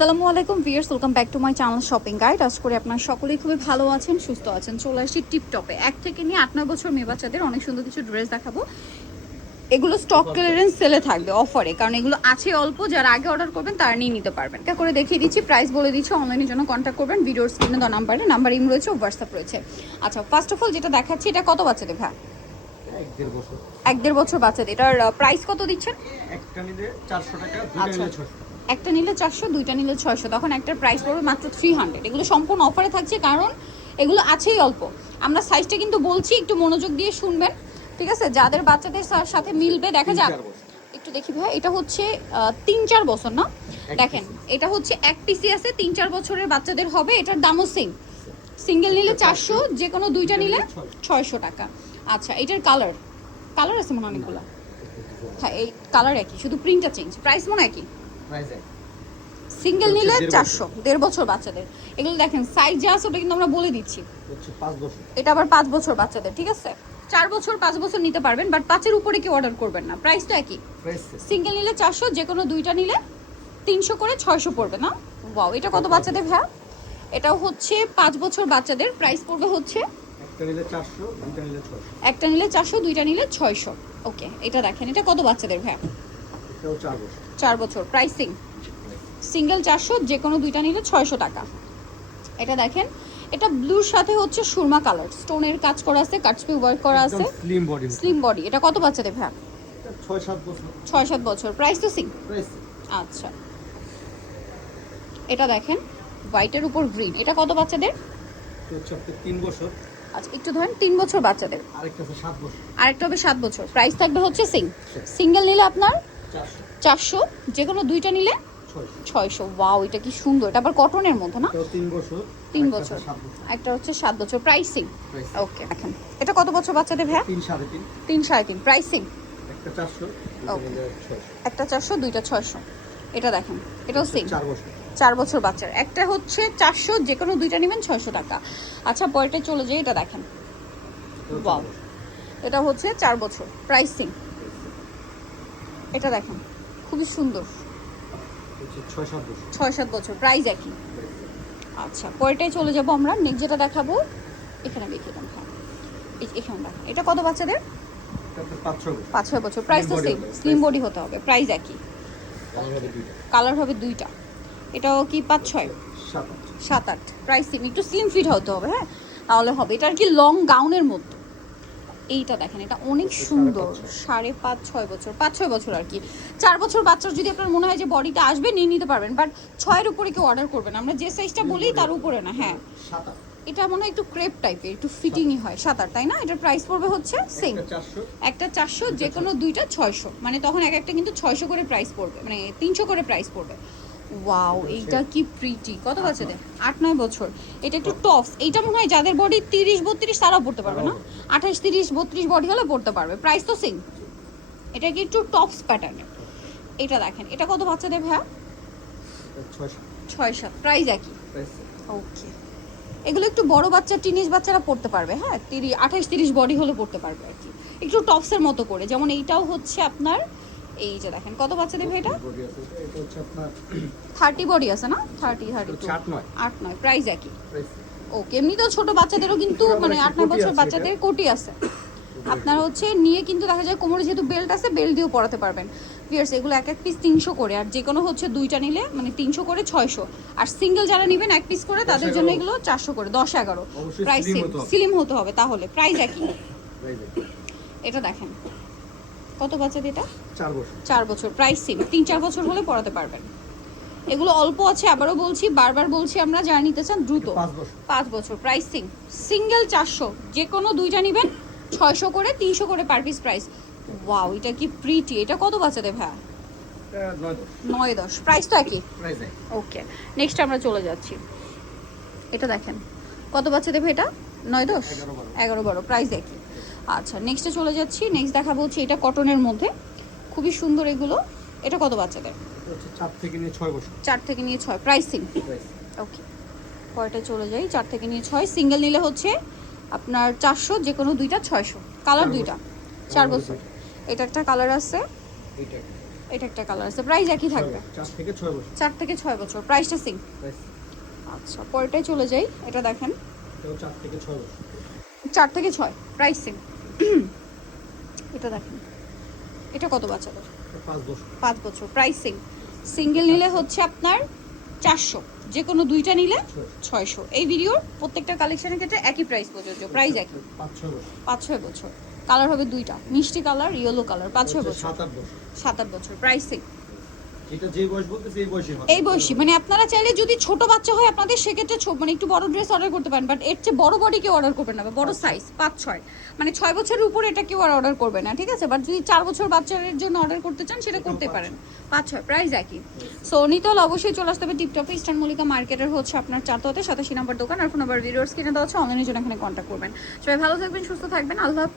আসসালামু আলাইকুম viewers, welcome back to my channel shopping guide. আশা করি আপনারা সকলেই খুবই ভালো আছেন, সুস্থ আছেন। চলে আসছি টিপটপে। 1 থেকে নিয়ে 8-9 বছর মেয়ে বাচ্চাদের অনেক সুন্দর কিছু ড্রেস দেখাবো। এগুলো স্টক ক্লিয়ারেন্স সেলে থাকবে, অফারে, কারণ এগুলো আছে অল্প। যারা আগে অর্ডার করবেন তারা নিয়ে নিতে পারবেন। এটা করে দেখিয়ে দিচ্ছি, প্রাইস বলে দিচ্ছি। অনলাইনের জন্য কন্ট্যাক্ট করবেন ভিডিওর স্ক্রিনে দেওয়া নাম্বার ইম রয়েছে, হোয়াটসঅ্যাপ রয়েছে। আচ্ছা, ফার্স্ট অফ অল যেটা দেখাচ্ছি, এটা কত বাচ্চাদের ভাই? 1-1.5 বছর বাচ্চাদের। এটার প্রাইস কত দিচ্ছেন? একটা নিলে 400 টাকা, দুইটা আচ্ছা, নিলে 600। একটা নিলে 400, দুইটা নিলে 600, তখন একটার প্রাইস পড়বে মাত্র 300। এগুলো সম্পূর্ণ অফারে থাকছে, কারণ এগুলো আছেই অল্প। আমরা সাইজটা কিন্তু বলছি, একটু মনোযোগ দিয়ে শুনবেন, ঠিক আছে? যাদের বাচ্চাদের সাথে মিলবে। দেখা যাক, একটু দেখি ভাই। এটা হচ্ছে 3-4 বছর না? দেখেন, এটা হচ্ছে এক পিসি আছে, 3-4 বছরের বাচ্চাদের হবে। এটার দামও সেম। সিঙ্গেল নিলে 400, যে কোনো দুইটা নিলে 600 টাকা। আচ্ছা, এটার কালার আছে মনে হয় অনেকগুলো। হ্যাঁ, এই কালার একই, শুধু প্রিন্টটা চেঞ্জ। প্রাইস মনে একই। সিঙ্গেল নিলে 400, 1.5 বছর বাচ্চাদের। এগুলো দেখেন সাইজ যা আছে ওটা কিন্তু আমরা বলে দিচ্ছি। এটা আবার 5 বছর বাচ্চাদের, ঠিক আছে? 4 বছর 5 বছর নিতে পারবেন, বাট 5-এর উপরে কেউ অর্ডার করবেন না। প্রাইস তো একই। সিঙ্গেল নিলে 400, যে কোনো দুইটা নিলে 300 করে 600 পড়বে না? ওয়াও, এটা কত বাচ্চাদের ভাইয়া? এটাও হচ্ছে 5 বছর বাচ্চাদের। প্রাইস পড়বে হচ্ছে একটা নিলে 400, দুইটা নিলে 600। একটা নিলে 400, দুইটা নিলে 600। ওকে, এটা দেখেন, এটা কত বাচ্চাদের ভাইয়া? এটাও 4 বছর। 4 বছর। প্রাইসিং সিঙ্গেল 400, যে কোনো দুইটা নিলে 600 টাকা। এটা দেখেন, এটা ব্লুর সাথে হচ্ছে সুরমা কালার, স্টোনের কাজ করা আছে, কাটসপি ওয়ার্ক করা আছে, স্লিম বডি। এটা কত বাচ্চাদের ভাই? 6-7 বছর। 6-7 বছর। প্রাইস তো সিং। আচ্ছা, এটা দেখেন, হোয়াইটের উপর গ্রিন। এটা কত বাচ্চাদের? এটা হচ্ছে আপনার 3 বছর। আচ্ছা, একটু ধরেন 3 বছর বাচ্চাদের। আরেকটা আছে 7 বছর। আরেকটা হবে 7 বছর। প্রাইস থাকবে হচ্ছে সিং। সিঙ্গেল নিলে আপনার 400, যে কোনো দুইটা নিলে 600। ওয়াও, এটা কি সুন্দর! এটা আবার কটনের মধ্যে না? 3 বছর। 3 বছর। একটা হচ্ছে 7 বছর। প্রাইসিং ওকে। এখন এটা কত বছর বাচ্চাদের ভাইয়া? 3-3.5। 3-3.5। প্রাইসিং একটা 400, দুইটা নিলে 600। একটা 400, দুইটা 600। এটা দেখেন, এটাও সেম। 4 বছর। 4 বছর বাচ্চার। একটা হচ্ছে 400, যে কোনো দুইটা নেবেন 600 টাকা। আচ্ছা, পরেরটা চলে যাই। এটা দেখেন, ওয়াও, এটা হচ্ছে 4 বছর। প্রাইসিং এটা দেখেন, খুবই সুন্দর। 6-7 বছর। 6-7 বছর। প্রাইস একই। আচ্ছা, পরেরটাই চলে যাব আমরা। নেক্সট যেটা দেখাবো, এখানে দেখিয়ে দেন। হ্যাঁ, এখানে দেখেন, এটা কত বাচ্চাদের? এটা 5-6 বছর। 5-6 বছর। প্রাইস তো সেম, স্লিম বডি হতে হবে। প্রাইস একই। কালার হবে দুইটা। এটাও কি 5-6? 7-8। প্রাইসিং একটু স্লিম ফিট হতে হবে, হ্যাঁ, তাহলে হবে। এটা আর কি লং গাউনের মধ্যে। এইটা দেখেন, এটা অনেক সুন্দর। 5.5-6 বছর, 5-6 বছর আর কি। 4 বছর বাচ্চার যদি আপনার মনে হয় যে বডিটা আসবে, নিয়ে নিতে পারবেন, বাট 6-এর উপরে কেউ অর্ডার করবেন। আমরা যে সাইজটা বলি তার উপরে না। হ্যাঁ, এটা মনে হয় একটু ক্রেপ টাইপের, একটু ফিটিংই হয়। 7-8, তাই না? এটার প্রাইস পড়বে হচ্ছে সেম। একটা 400, যে কোনো দুইটা 600। মানে তখন এক একটা কিন্তু 600 করে প্রাইস পড়বে, মানে 300 করে প্রাইস পড়বে। ওয়াও, এইটা কি প্রিটি! কত বাচ্চাদের? 8-9 বছর। এটা একটু টপস। এইটা মনে হয় যাদের বডি 30-32 তারাও পড়তে পারবে না? 28-30-32 বডি হলে পড়তে পারবে। প্রাইস তো সেম। এটা কি একটু টপস প্যাটার্নের। এটা দেখেন, এটা কত বাচ্চাদের ভাইয়া? 6-7। প্রাইস একই। ওকে, এগুলো একটু বড় বাচ্চা, টিনেজ বাচ্চারা পড়তে পারবে। হ্যাঁ, 28-30 বডি হলে পড়তে পারবে আর কি, একটু টপসের মতো করে। যেমন এইটাও হচ্ছে আপনার, এই যে দেখেন, কত বাচ্চাদের ভাই? এটা 30 বডি আছে না? 30-32। 8-9। প্রাইস একই। ওকে, এমনি তো ছোট বাচ্চাদেরও কিন্তু, মানে 8-9 বছর বাচ্চাদের কোটি আছে। আপনারা হচ্ছে নিয়ে কিন্তু দেখা যায় কোমরে যেহেতু বেল্ট আছে, বেল্ট দিয়েও পরাতে পারবেন। ভিউয়ার্স, এগুলো এক এক পিস 300 করে, আর যে কোনো হচ্ছে দুইটা নিলে মানে 300 করে 600। আর সিঙ্গেল যারা নেবেন এক পিস করে, তাদের জন্য এগুলো 400 করে, 10-11। প্রাইস স্লিম হতে হবে, তাহলে প্রাইস একই। এটা দেখেন, কত বাচ্চাদের? এটা 4 বছর। Price same. 3-4 বছর হলে পড়াতে পারবেন। এগুলো অল্প আছে, আবারও বলছি, বারবার বলছি, আমরা যারা নিতে চান দ্রুত। 5 বছর। প্রাইসিং সিঙ্গেল 400, যে কোনো দুইটা নেবেন 600 করে, 300 করে পার পিস প্রাইস। ওয়াও, এটা কি প্রিটি! এটা কত বাচ্চাদের ভাই? 9-10। প্রাইস তো একই। ওকে, নেক্সট আমরা চলে যাচ্ছি। এটা দেখেন, কত বাচ্চাদের ভাই? এটা 9-10, 11-12। প্রাইস একই। আচ্ছা, নেক্সটে চলে যাচ্ছি। নেক্সট দেখাবো হচ্ছে এটা কটনের মধ্যে, খুবই সুন্দর এগুলো। এটা কত বাচ্চাদের? 4 থেকে নিয়ে 6 বছর। 4 থেকে নিয়ে 6। প্রাইসিং ওকে। পরেরটা চলে যাই। 4 থেকে নিয়ে 6। সিঙ্গেল নিলে হচ্ছে আপনার 400, যে কোনো দুইটা 600। কালার দুইটা। 4 বছর। এটা একটা কালার আছে, এটা একটা কালার আছে, প্রাইস একই থাকবে 4 থেকে 6 বছর। 4 থেকে 6 বছর, প্রাইসটা সেম। প্রাইস আচ্ছা পরেরটাই চলে যাই, এটা দেখেন এটাও 4 থেকে 6 বছর। 4 থেকে 6, প্রাইস সেম। এটা দেখেন, এটা কত বাচ্চাদের? এটা 5 বছর। 5 বছর, প্রাইস সেম। সিঙ্গেল নিলে হচ্ছে আপনার 400, যে কোনো দুইটা নিলে 600। এই ভিডিওর প্রত্যেকটা কালেকশনের ক্ষেত্রে একই প্রাইস প্রযোজ্য, প্রাইস একই। 5-6 বছর। 5-6 বছর, কালার হবে দুইটা, মিষ্টি কালার, ইয়েলো কালার। 5-6 বছর, 7-8 বছর। 7-8 বছর, প্রাইস সেম। এটা যে বয়স বলতেছে এই বয়সে হয়। এই বয়সী মানে আপনারা চাইলে যদি ছোট বাচ্চা হয় আপনাদের সেক্ষেত্রে মানে একটু বড় ড্রেস অর্ডার করতে পারেন, বাট এর চেয়ে বড় বডি কেউ অর্ডার করবেন না, বা বড় সাইজ 5-6 মানে 6 বছরের উপরে এটা কেউ আর অর্ডার করবে না, ঠিক আছে। বাট যদি 4 বছর বাচ্চাদের জন্য অর্ডার করতে চান সেটা করতে পারেন। 5-6 প্রাইস একই। সো নিতে হলে অবশ্যই চলে আসতে হবে টিপটপে, ইস্টার্ন মল্লিকা মার্কেটের হচ্ছে আপনার 4 87 নম্বর দোকান। আর ফোন নাম্বার ভিডিওর স্ক্রিনে দেওয়া হচ্ছে, অনলাইনের জন্য এখানে কন্ট্যাক্ট করবেন। সবাই ভালো থাকবেন, সুস্থ থাকবেন, আল্লাহ হাফেজ।